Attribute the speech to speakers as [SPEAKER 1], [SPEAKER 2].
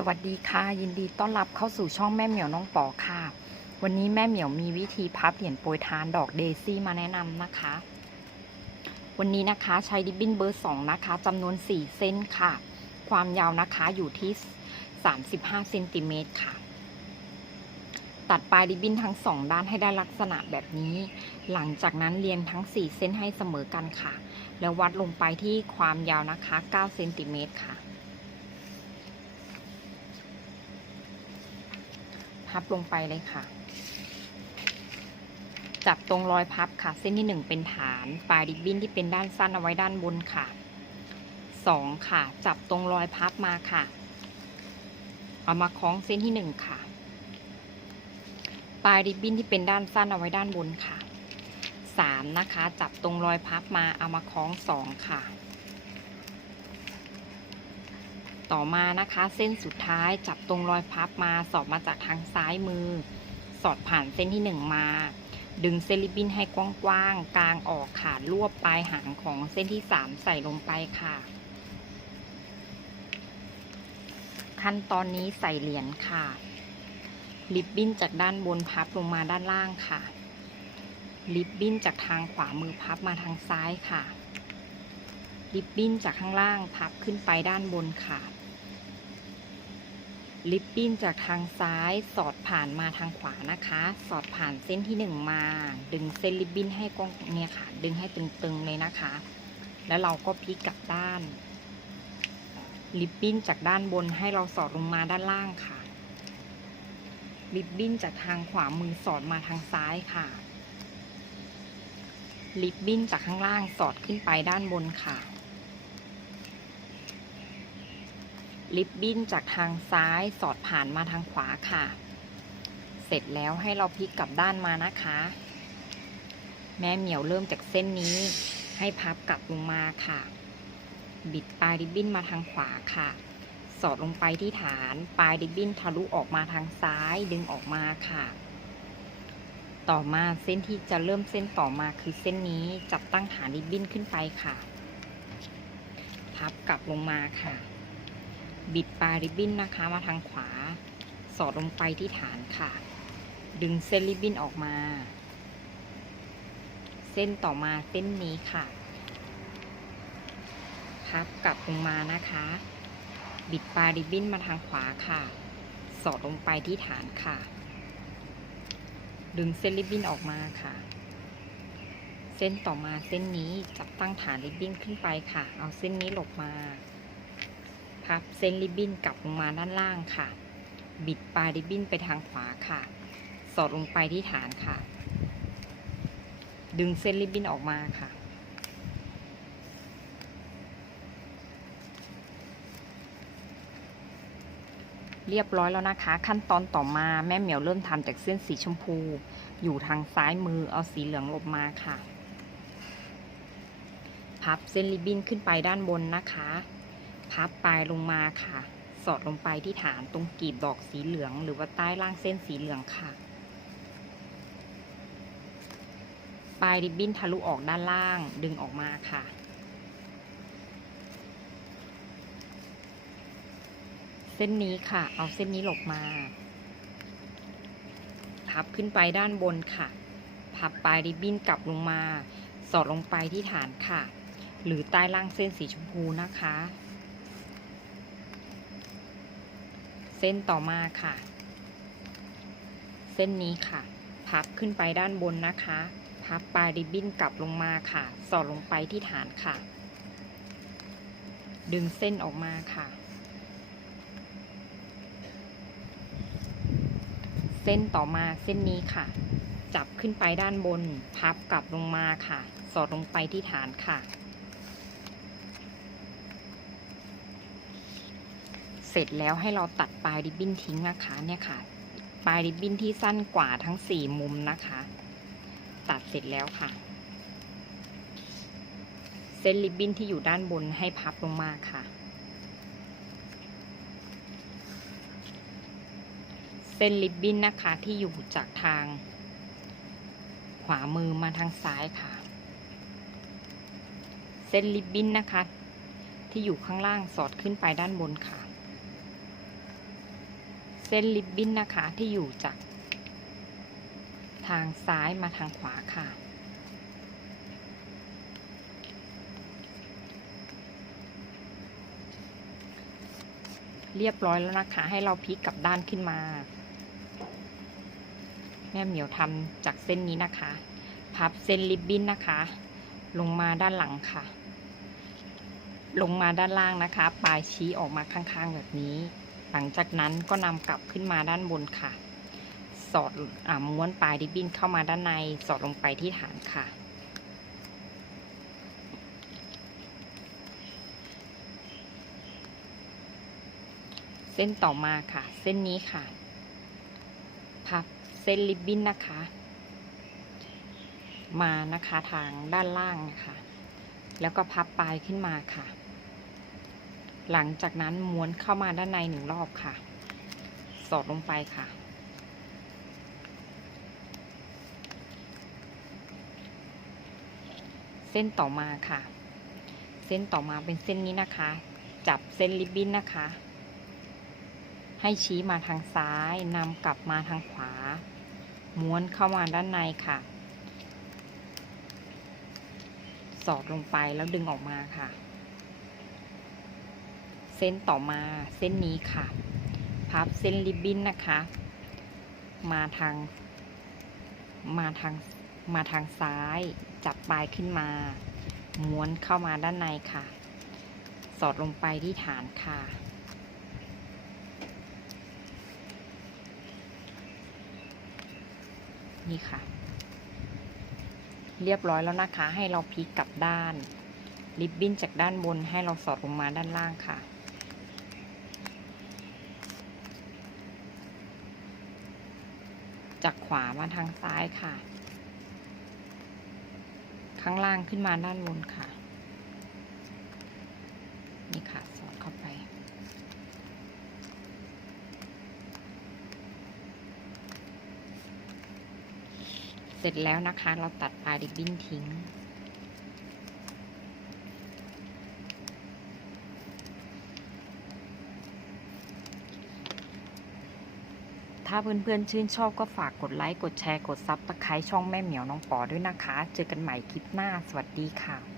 [SPEAKER 1] สวัสดีค่ะ ยินดีต้อนรับเข้าสู่ช่องแม่เหมียวน้องปอค่ะ วันนี้แม่เหมียวมีวิธีพับเหรียญโปรยทานดอกเดซี่มาแนะนำนะคะ วันนี้นะคะใช้ริบบินเบอร์2นะคะจำนวน4เส้นค่ะ ความยาวนะคะอยู่ที่35เซนติเมตรค่ะ ตัดปลายริบบิ้นทั้งสองด้านให้ได้ลักษณะแบบนี้ หลังจากนั้นเรียงทั้ง4เส้นให้เสมอกันค่ะ แล้ววัดลงไปที่ความยาวนะคะ9เซนติเมตรค่ะ พับลงไปเลยค่ะ จับตรงรอยพับค่ะ เส้นที่หนึ่งเป็นฐาน ปลายริบบิ้นที่เป็นด้านสั้นเอาไว้ด้านบนค่ะสองค่ะ จับตรงรอยพับมาค่ะ เอามาคล้องเส้นที่หนึ่งค่ะ ปลายริบบิ้นที่เป็นด้านสั้นเอาไว้ด้านบนค่ะสามนะคะ จับตรงรอยพับมาเอามาคล้องสองค่ะ ต่อมานะคะ เส้นสุดท้ายจับตรงรอยพับมาสอดมาจากทางซ้ายมือ สอดผ่านเส้นที่หนึ่งมา ดึงเซลิบบินให้กว้างๆกลางออกค่ะรวบปลายหางของเส้นที่สามใส่ลงไปค่ะ ขั้นตอนนี้ใส่เหรียญค่ะ ริบบิ้นจากด้านบนพับลงมาด้านล่างค่ะ ริบบิ้นจากทางขวามือพับมาทางซ้ายค่ะริบบิ้นจากข้างล่างพับขึ้นไปด้านบนค่ะ ริบบิ้นจากทางซ้ายสอดผ่านมาทางขวานะคะ สอดผ่านเส้นที่หนึ่งมา ดึงเส้นริบบิ้นให้กว้างเนี่ยค่ะ ดึงให้ตึงๆเลยนะคะ แล้วเราก็พลิกกลับด้านริบบิ้นจากด้านบนให้เราสอดลงมาด้านล่างค่ะริบบิ้นจากทางขวามือสอดมาทางซ้ายค่ะริบบิ้นจากข้างล่างสอดขึ้นไปด้านบนค่ะ ริบบิ้นจากทางซ้ายสอดผ่านมาทางขวาค่ะ เสร็จแล้วให้เราพลิกกลับด้านมานะคะ แม่เหมียวเริ่มจากเส้นนี้ ให้พับกลับลงมาค่ะ บิดปลายริบบิ้นมาทางขวาค่ะ สอดลงไปที่ฐาน ปลายริบบิ้นทะลุออกมาทางซ้ายดึงออกมาค่ะ ต่อมาเส้นที่จะเริ่มเส้นต่อมาคือเส้นนี้จับตั้งฐานริบบิ้นขึ้นไปค่ะ พับกลับลงมาค่ะ บิดปลายริบบิ้นนะคะมาทางขวา สอดลงไปที่ฐานค่ะ ดึงเส้นริบบิ้นออกมา เส้นต่อมาเส้นนี้ค่ะ พับกลับลงมานะคะ บิดปลายริบบิ้นมาทางขวาค่ะ สอดลงไปที่ฐานค่ะ ดึงเส้นริบบิ้นออกมาค่ะ เส้นต่อมาเส้นนี้จับตั้งฐานริบบิ้นขึ้นไปค่ะ เอาเส้นนี้หลบมา พับเส้นริบบิ้นกลับลงมาด้านล่างค่ะ บิดปลายริบบิ้นไปทางขวาค่ะ สอดลงไปที่ฐานค่ะ ดึงเส้นริบบิ้นออกมาค่ะ เรียบร้อยแล้วนะคะ ขั้นตอนต่อมาแม่เหมียวเริ่มทำจากเส้นสีชมพู อยู่ทางซ้ายมือเอาสีเหลืองลบมาค่ะ พับเส้นริบบิ้นขึ้นไปด้านบนนะคะ พับปลายลงมาค่ะ สอดลงไปที่ฐานตรงกีบดอกสีเหลือง หรือว่าใต้ล่างเส้นสีเหลืองค่ะ ปลายริบบิ้นทะลุออกด้านล่างดึงออกมาค่ะ เส้นนี้ค่ะ เอาเส้นนี้หลบมา พับขึ้นไปด้านบนค่ะ พับปลายริบบิ้นกลับลงมา สอดลงไปที่ฐานค่ะ หรือใต้ล่างเส้นสีชมพูนะคะ เส้นต่อมาค่ะ เส้นนี้ค่ะ พับขึ้นไปด้านบนนะคะ พับปลายริบบิ้นกลับลงมาค่ะ สอดลงไปที่ฐานค่ะ ดึงเส้นออกมาค่ะ เส้นต่อมาเส้นนี้ค่ะ จับขึ้นไปด้านบน พับกลับลงมาค่ะ สอดลงไปที่ฐานค่ะ เส ร็จแล้วให้เราตัดปลายริบบิ้นทิ้งนะคะเนี่ยค่ะ ปลายริบบิ้นที่สั้นกว่าทั้งสี่มุมนะคะ ตัดเสร็จแล้วค่ะ เส้นริบบิ้นที่อยู่ด้านบนให้พับลงมาค่ะ เส้นริบบิ้นนะคะที่อยู่จากทาง ขวามือมาทางซ้ายค่ะ เส้นริบบิ้นนะคะที่อยู่ข้างล่างสอดขึ้นไปด้านบนค่ะ เส้นริบบิ้นนะคะที่อยู่จาก ทางซ้ายมาทางขวาค่ะ เรียบร้อยแล้วนะคะ ให้เราพลิกกลับด้านขึ้นมา แม่เหมียวทำจากเส้นนี้นะคะ พับเส้นริบบิ้นนะคะ ลงมาด้านหลังค่ะ ลงมาด้านล่างนะคะ ปลายชี้ออกมาข้างๆแบบนี้ หลังจากนั้นก็นำกลับขึ้นมาด้านบนค่ะ สอดอม้วนปลายริบบิ้นเข้ามาด้านในสอดลงไปที่ฐานค่ะ เส้นต่อมาค่ะ เส้นนี้ค่ะ พับเส้นริบบิ้นนะคะ มานะคะทางด้านล่างนะคะ แล้วก็พับปลายขึ้นมาค่ะ หลังจากนั้นม้วนเข้ามาด้านในหนึ่งรอบค่ะ สอดลงไปค่ะ เส้นต่อมาค่ะ เส้นต่อมาเป็นเส้นนี้นะคะ จับเส้นริบบิ้นนะคะ ให้ชี้มาทางซ้ายนำกลับมาทางขวา ม้วนเข้ามาด้านในค่ะ สอดลงไปแล้วดึงออกมาค่ะ เส้นต่อมาเส้นนี้ค่ะ พับเส้นริบบิ้นนะคะ มาทาง มาทาง มาทางซ้าย จับปลายขึ้นมา ม้วนเข้ามาด้านในค่ะ สอดลงไปที่ฐานค่ะ นี่ค่ะ เรียบร้อยแล้วนะคะ ให้เราพลิกกลับด้านริบบิ้นจากด้านบนให้เราสอดลงมาด้านล่างค่ะ จากขวามาทางซ้ายค่ะ ข้างล่างขึ้นมาด้านบนค่ะ นี่ค่ะ สอดเข้าไป เสร็จแล้วนะคะ เราตัดปลายดิบบิ้นทิ้ง ถ้าเพื่อนๆชื่นชอบก็ฝากกดไลค์ กดแชร์ กดซับสไครต์ช่องแม่เหมียวน้องปอด้วยนะคะ เจอกันใหม่คลิปหน้า สวัสดีค่ะ